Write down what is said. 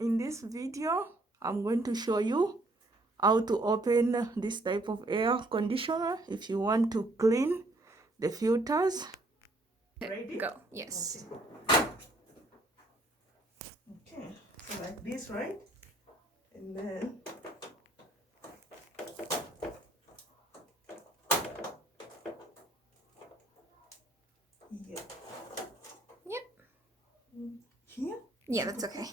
In this video, I'm going to show you how to open this type of air conditioner if you want to clean the filters. Ready? Go. Yes. Okay, so like this, right? And then here. Yep. Here? Yeah, that's okay.